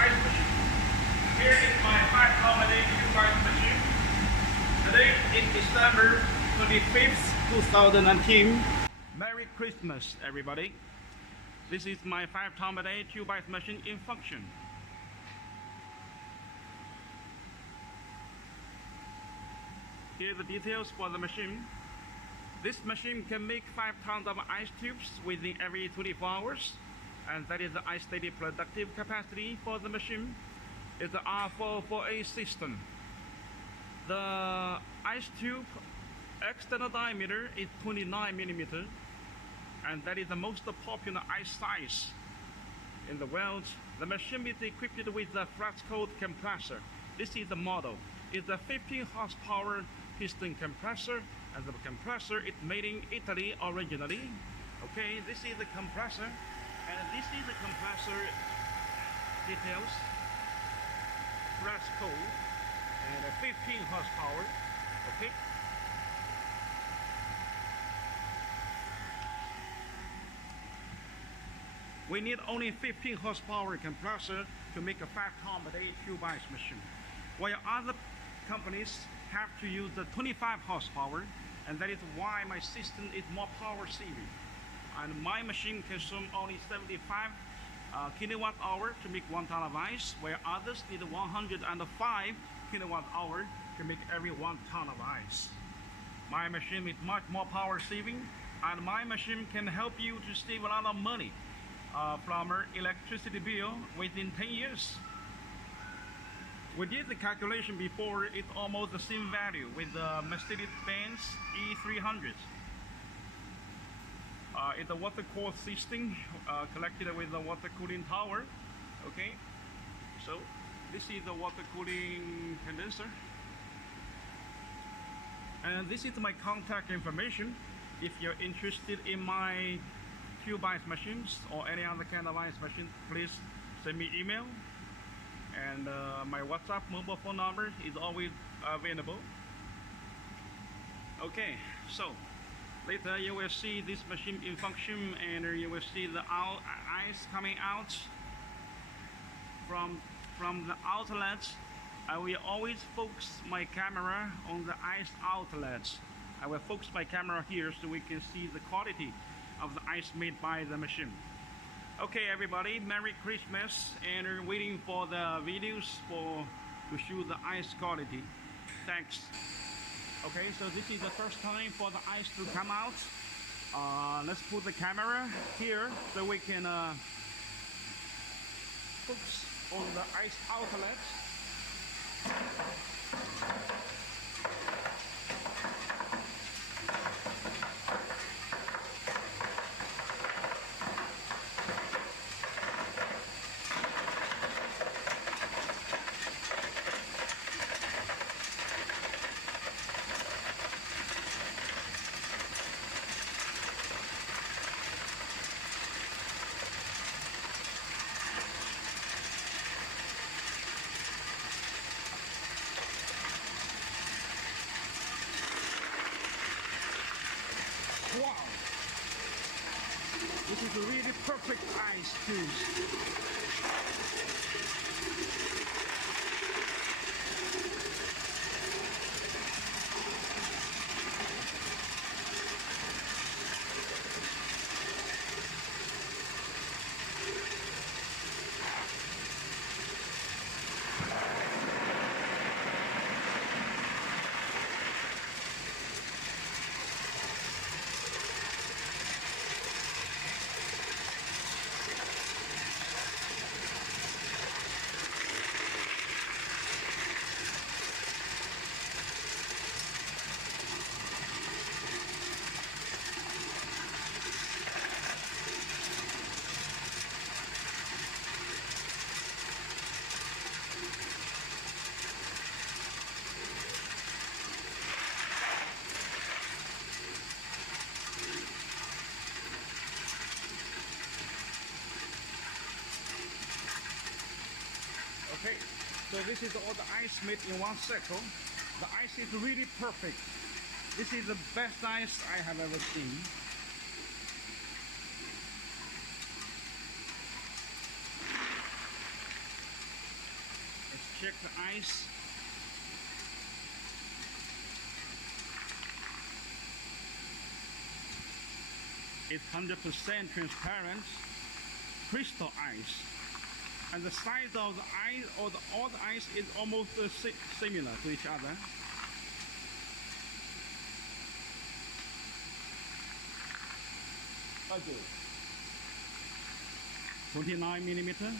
ice machine. Here is my 5-pound a day cube ice machine. Today is December 25th, 2019. Merry Christmas, everybody. This is my 5-pound a day cube ice machine in function. Here are the details for the machine. This machine can make 5 tons of ice cubes within every 24 hours, and that is the ice daily productive capacity for the machine. It's the R448 system. The ice tube external diameter is 29 millimeters, and that is the most popular ice size in the world. The machine is equipped with the Frascold compressor. This is the model. It's a 15 horsepower piston compressor, and the compressor is made in Italy originally. Okay, this is the compressor, and this is the compressor details. Frascold, and a 15 horsepower. Okay. We need only 15 horsepower compressor to make a 5-ton a day cube ice machine, while other companies have to use the 25 horsepower, and that is why my system is more power saving. And my machine consumes only 75 kilowatt hour to make 1 ton of ice, where others need 105 kilowatt hour to make every 1 ton of ice. My machine is much more power saving, and my machine can help you to save a lot of money from your electricity bill within 10 years. We did the calculation before. It's almost the same value with the Mercedes-Benz E300. It's a water cooled system connected with the water cooling tower. Okay, so this is the water cooling condenser, and this is my contact information. If you're interested in my cube ice machines or any other kind of ice machine, please send me email. And my WhatsApp mobile phone number is always available. Okay, so later you will see this machine in function, and you will see the ice coming out from the outlet. I will always focus my camera on the ice outlets. I will focus my camera here so we can see the quality of the ice made by the machine. Okay, everybody, Merry Christmas, and we're waiting for the videos to show the ice quality. Thanks. Okay, so this is the first time for the ice to come out. Let's put the camera here so we can focus on the ice outlet. Wow! This is a really perfect ice juice. Okay, so this is all the ice made in one cycle. The ice is really perfect. This is the best ice I have ever seen. check the ice. It's 100% transparent crystal ice, and the size of the ice or all the ice is almost similar to each other. Okay. 29mm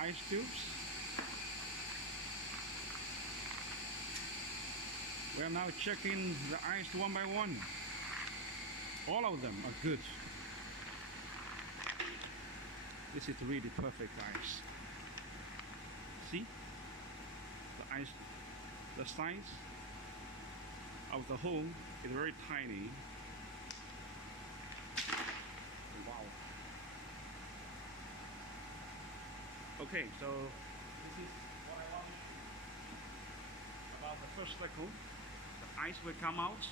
ice cubes. We are now checking the ice one by one. All of them are good. This is really perfect ice. See? The ice, the size of the hole is very tiny. Wow. Okay, so this is what I want about the first cycle. The ice will come out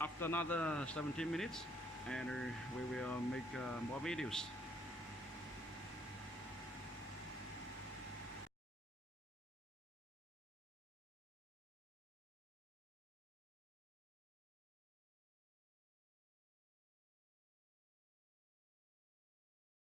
after another 17 minutes, and we will make more videos.